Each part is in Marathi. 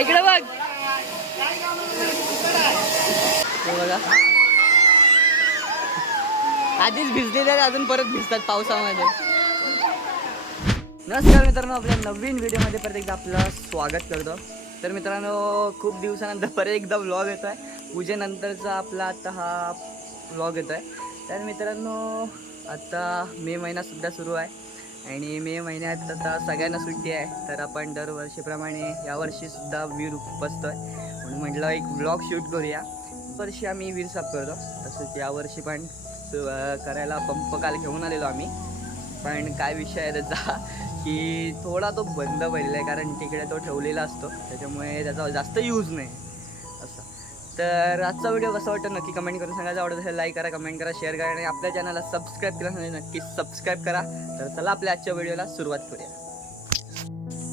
इकडे बघ. बघा. आधीच भिजलेले अजून परत भिजतात पावसामध्ये. नमस्कार मित्रांनो आपल्या नवीन व्हिडिओमध्ये परत एकदा आपलं स्वागत करतो. तर मित्रांनो खूप दिवसानंतर परत एकदा व्लॉग येतो आहे पूजेनंतरचा आपला आता हा व्लॉग येतो आहे तर मित्रांनो आता मे महिनासुद्धा सुरू आहे. आणि मे महिन्यात आता सगळ्यांना सुट्टी आहे तर आपण दरवर्षीप्रमाणे यावर्षीसुद्धा वीर उपसतो आहे म्हणून म्हटलं एक ब्लॉग शूट करूया. वर्षी आम्ही वीर साफ करतो. तसंच यावर्षी पण करायला पंप काल घेऊन आलेलो आम्ही. पण काय विषय आहे त्याचा की थोडा तो बंद पडलेला आहे कारण तिकडे तो ठेवलेला असतो. त्याच्यामुळे त्याचा जास्त यूज नाही. तर आजचा व्हिडिओ कसा वाटतो नक्की कमेंट करून सांगायचं आवडत असेल लाईक करा कमेंट करा शेअर करा आणि आपल्या चॅनलला सबस्क्राईब केला सांगायचं नक्की सबस्क्राईब करा. तर चला आपल्या आजच्या व्हिडिओला सुरुवात करूया.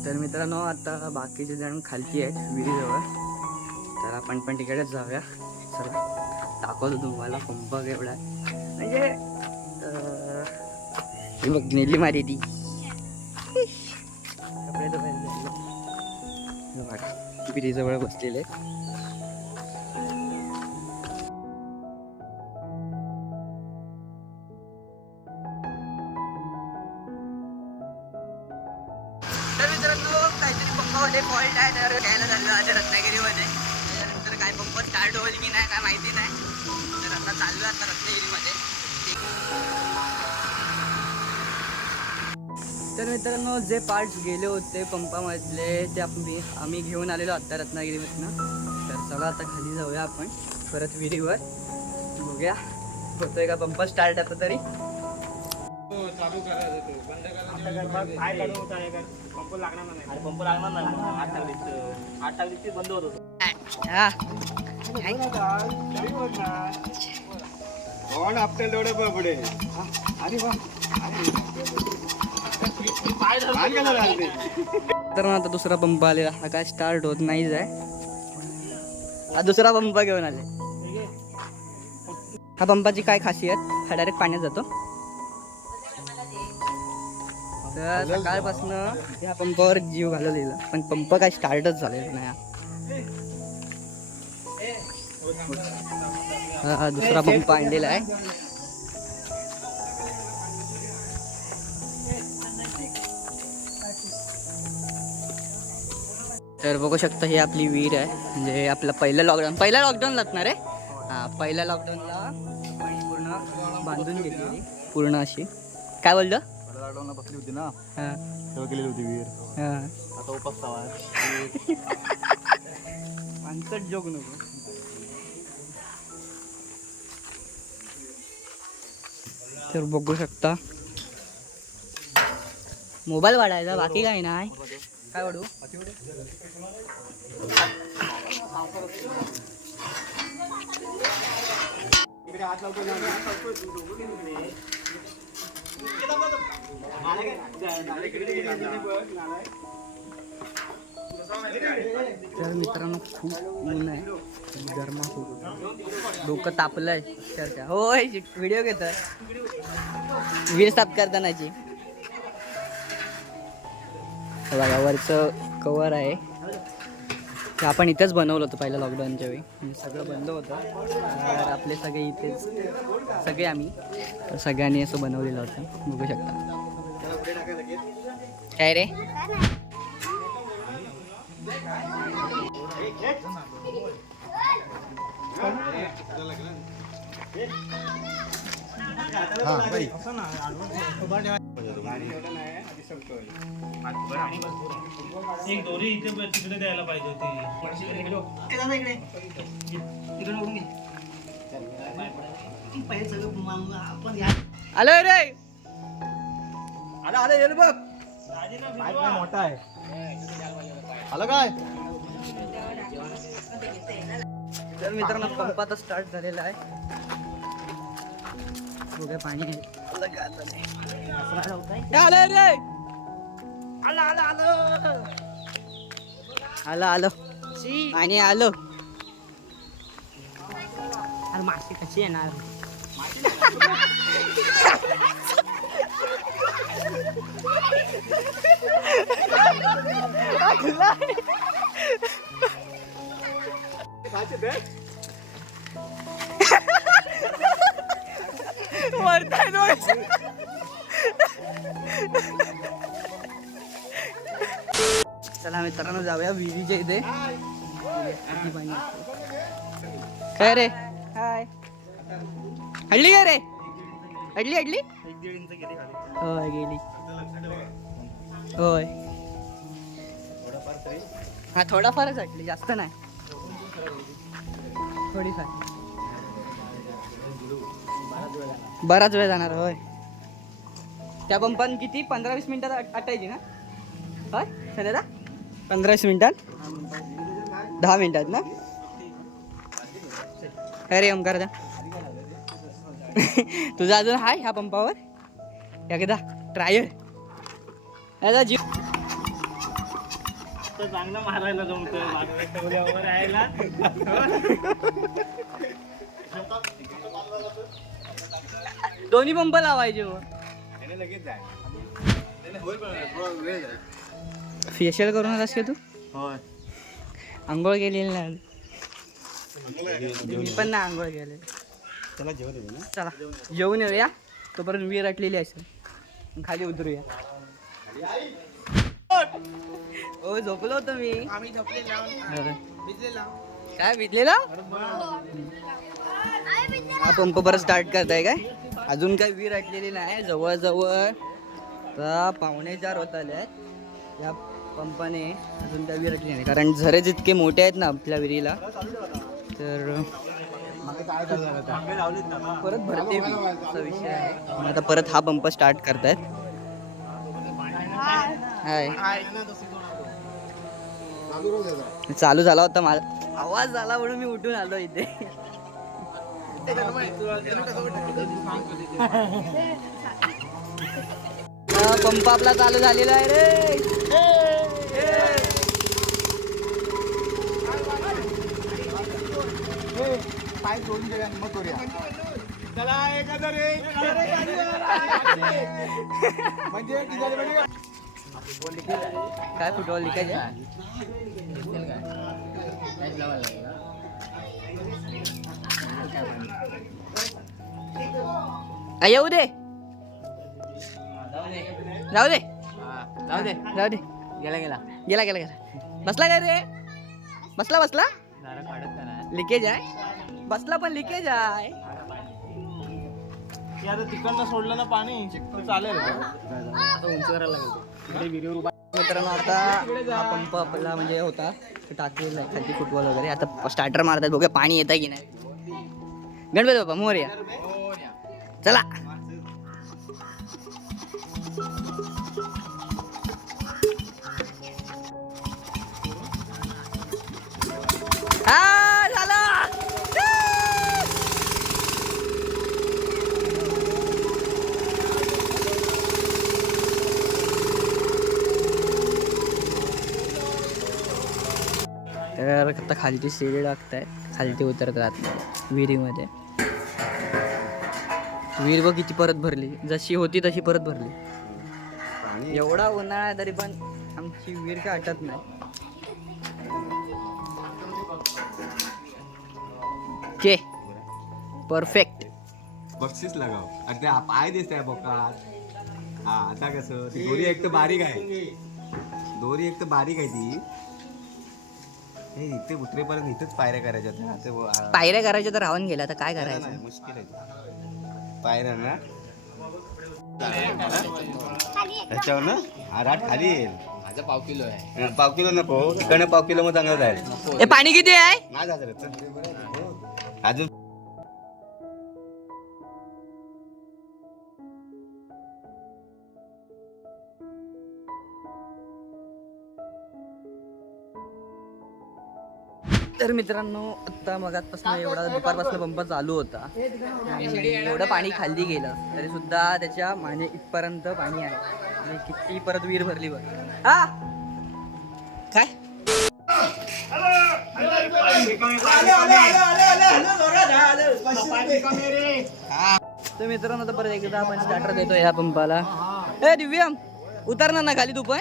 तर मित्रांनो आता बाकीचे जण खालती आहेत विहिरीजवळ. तर आपण पण तिकडेच जाऊया. चला दाखवतो तुम्हाला पंप एवढा. म्हणजे बघ नेली मारी ती. कपडे विहिरीजवळ बसलेले मित्रांनो काहीतरी पंपामध्ये फॉल्ट आहे तर घ्यायला चाललो आता रत्नागिरीमध्ये. त्याच्यानंतर काय पंप स्टार्ट होईल की नाही काय माहिती नाही. तर आता चाललो आता रत्नागिरीमध्ये. तर मित्रांनो जे पार्ट्स गेले होते पंपामधले ते आम्ही आम्ही घेऊन आलेलो आत्ता रत्नागिरीमधनं. तर चला आता खाली जाऊया आपण परत विहिरीवर बघूया. होतोय का पंप स्टार्ट आता तरी? पंप लागणार नाही. मग आठ टाकलीच आठ टाकलीच बंद होत होतं. हा कोण अरे ते? तर मग आता दुसरा पंप आलेला. हा काय स्टार्ट होत नाहीच आहे हा दुसरा पंप घेऊन आले. हा पंपाची काय खासियत? हा डायरेक्ट पाण्यात जातो. तर सकाळपासून ह्या पंपावर जीव घालवलेला. पण पंप काय स्टार्टच झालेला नाही हा. दुसरा पंप आणलेला आहे. तर बघू शकता ही आपली विहीर आहे. म्हणजे आपला पहिलं लॉकडाऊन पहिल्या लॉकडाऊन लागणार आहे हां पहिल्या लॉकडाऊनला पूर्ण बांधून घेतली पूर्ण अशी. काय बोललं? लॉकडाऊनला बसली होती ना हां. तेव्हा गेलेली होती विहीर. हां. आता उपस्तावा पानसट जोक नको. तर बघू शकता. मोबाईल वाढायचा बाकी काही नाही. काय वाढू? तर मित्रांनो खूप ऊन आहे. गरमा खूप डोकं तापलंय. तर का होय व्हिडिओ घेत. वीर साफ करतानाची. बघा वरचं कवर आहे. ते आपण इथेच बनवलं होतं पहिलं लॉकडाऊनच्या वेळी. म्हणजे सगळं बंद होतं. तर आपले सगळे इथेच सगळे आम्ही. सगळ्यांनी असं बनवलेलं होतं. बघू शकता. काय रे? एक दोरी इथे तिकडे द्यायला पाहिजे होती आलो रे. आलं आलं बघ मोठा आहे आलं काय? तर मित्रांनो पंप आता स्टार्ट झालेला आहे. पाणी. आलं? ए, आलं रे आलं आलं आलं आलं आलं आणि आलं अरे मासे कशी येणार मरतायत बघ. चला मित्रांनो जाऊया विहिरीच्या इथे. काय रे? हाय. हडली काय रे? हडली हडली? होय गेली. होय. हा थोडाफारच हटली जास्त नाही. थोडीफार. बराच वेळ जाणार होय. त्या पंपान किती? पंधरा वीस मिनिटात आट- आटायची ना? होय सध्या पंधरा वीस मिनिटात? दहा मिनिटात ना? अरे ओमकार द्या तुझा अजून हाय ह्या पंपावर? एकदा ट्रायल याचा जीव. चांगलं मारायला दोन्ही पंप लावायचे मग लगेच जाय. होईल फेशियल करून आलास का तू? होय. आंघोळ केलेली नाही मी पण नाही आंघोळ केले त्याला जेवण ना. चला जेवून येऊया. तोपर्यंत वीर अटलेली असेल. खाली उतरूया. हो झोपलो होतो मी. काय भिजलेला? हा पंप परत स्टार्ट करताय काय? अजून काय वीर अटलेली नाही जवळजवळ आता पावणे चार होत आले आहेत पंपाने अजून काय वीर अटली नाही कारण झरे जितके मोठे आहेत ना आपल्या विहिरीला तर परत भरते असा विषय आहे. आता परत हा पंप स्टार्ट करतायत. हाय. चालू झाला होता माझा आवाज झाला म्हणून मी उठून आलो इथे. पंप आपला चालू झालेला आहे रे. पाय जोडून दे मग करूया म्हणजे काय फुटबॉल लिखायचे? आ, येऊ दे. जाऊ दे. जाऊ दे. जाऊ दे. गेला गेला. गेला गेला गेला. बसला काय रे? बसला बसला? लिकेज आहे? बसला पण लिकेज आहे. आता तिकडनं सोडलं ना पाणी. चालेल. मित्रांनो आता हा पंप आपला म्हणजे होता. टाकलेला आहे खाली फुटबॉल वगैरे. आता स्टार्टर मारतात. बघूया पाणी येतं की नाही. गणपती बाप्पा मोर्या. चला. तर आता खालची शिडी टाकताय. खालती उतरतात विहिरीमध्ये. विहीर बघ किती परत भरली. जशी होती तशी परत भरली. एवढा उन्हाळा आहे तरी पण आमची विहीर काय आटत नाही. के परफेक्ट बक्षीस लगाव. अरे ते पाय दिसत बोकात हा आता कसं? ती दोरी एक तर बारीक आहे. दोरी एक तर बारीक आहे ती. हे इथे उतरेपर्यंत इथेच पायऱ्या करायच्या होत्या. व- पायऱ्या करायच्या तर राहून गेला आता काय करायचं? मुश्किल आहे ते. पायऱ्या ना? त्याच्यावर ना हा राट खाली येईल. माझा पाव किलो आहे. हं, पाव किलो नको तिकडनं पाव किलो मग चांगलं जाईल. ए पाणी किती आहे? हजार तर मित्रांनो आता मगातपासून एवढा दुपारपासून पंप चालू होता. एवढं पाणी खाली गेलं तरी सुद्धा त्याच्या माने इथपर्यंत पाणी आहे. आणि किती परत विहीर भरली बघ. हा? काय? तर मित्रांनो आता परत एकदा आपण स्टार्टर देतो ह्या पंपाला. ए दिव्यम उतरणार ना खाली तू पण?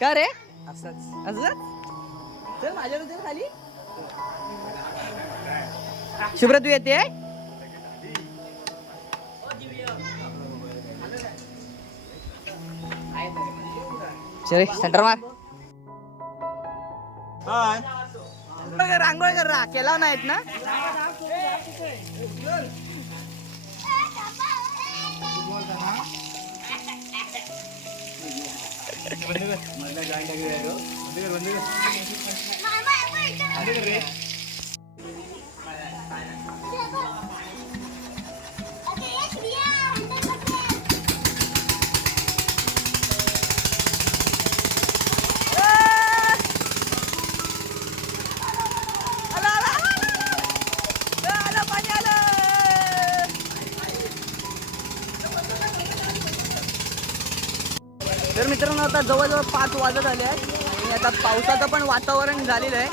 का रे? असंच. असंच? चल माझ्या उतर खाली. शुभ्र तू येते? चल सेंटर मार. रांगोळ कर केला नाहीत ना? आला, तर मित्रांनो आता जवळजवळ पाच वाजत आले आहेत. आणि आता पावसाचं पण वातावरण झालेलं आहे.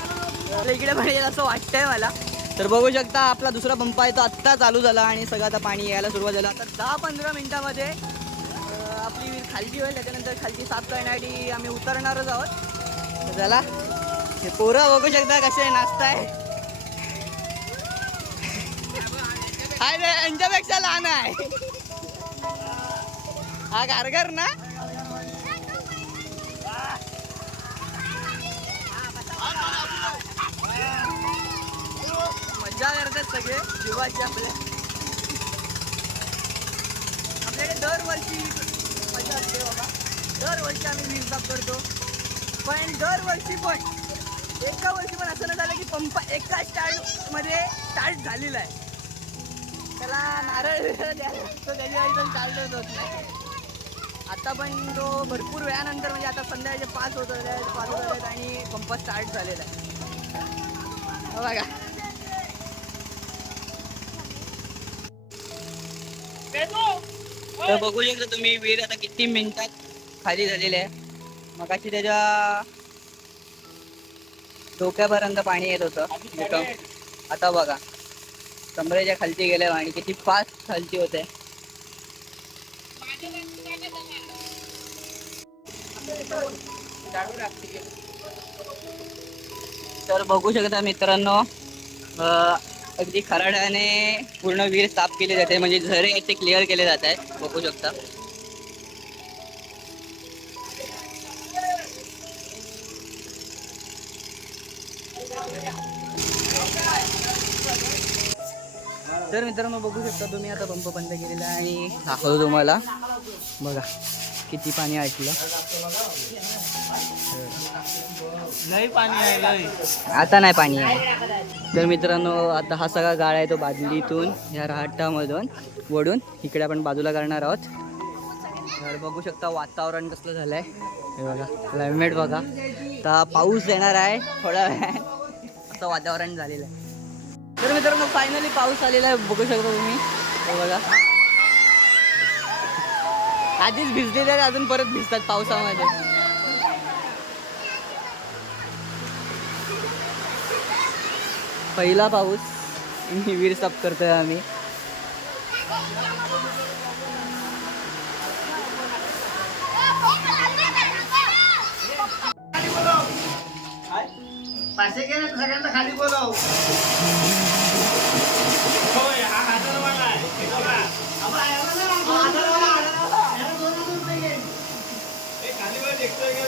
तर इकडे पण येईल असं वाटतंय मला. तर बघू शकता आपला दुसरा पंप आहे तो आत्ता चालू झाला आणि सगळं आता पाणी यायला सुरुवात झालं. आता दहा पंधरा मिनटामध्ये आपली विहीर खालची होईल. त्याच्यानंतर खालची साफ करण्यासाठी आम्ही उतरणारच आहोत. तर चला हे पोरं बघू शकता कसे नाचताय. हाय रे यांच्यापेक्षा लहान आहे. हा गारगर ना? मजा करतात सगळे जीवाचे आपल्या. आपल्याकडे दरवर्षी मजा असते बाबा. दरवर्षी आम्ही वीज करतो. पण दरवर्षी पण एका वर्षी पण असं नाही झालं की पंप एका स्टार्टमध्ये स्टार्ट झालेला आहे. त्याला नारळ द्यायला लागतो त्याशिवाय चालत स्टार्टच होत नाही. आता पण तो भरपूर वेळानंतर म्हणजे आता संध्याकाळचे पाच होत आहेत पाच होत आहेत आणि पंप स्टार्ट झालेला आहे. हो बघा. तर बघू शकता तुम्ही विहीर आता किती मिनिटात खाली झालेली आहे. मगाशी त्याच्या डोक्यापर्यंत पाणी येत होतं. आता बघा. कमरेच्या खालची गेले आणि किती फास्ट खालची होते. तर बघू शकता मित्रांनो अगदी खराड्याने पूर्ण वीर साफ केले जाते म्हणजे झरे आहेत ते क्लिअर केले जात आहेत. बघू शकता. तर मित्रांनो बघू शकता तुम्ही आता पंप बंद केलेला आहे. आणि दाखवतो तुम्हाला. बघा. किती पाणी आटलं लय पाणी आहे लय आता नाही पाणी आहे. तर मित्रांनो आता हा सगळा गाळ आहे तो बादलीतून या रहाटामधून वडून इकडे आपण बाजूला करणार आहोत. तर बघू शकता वातावरण कसलं झालंय. हे बघा क्लायमेट बघा. आता पाऊस येणार आहे थोड्या वेळ. असं वातावरण झालेलं आहे. तर मित्रांनो फायनली पाऊस आलेला आहे बघू शकता तुम्ही. हे बघा. आधीच भिजलेले आहेत, अजून परत भिजतात पावसामध्ये. पहिला पाऊस विहीर साफ करतोय आम्ही. होय हा हजारवाला आहे हे बघा. हे खाली वर टेकतोय का?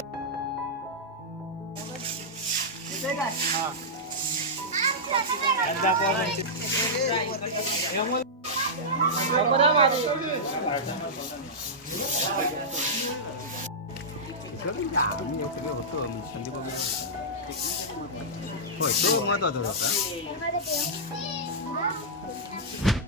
आणि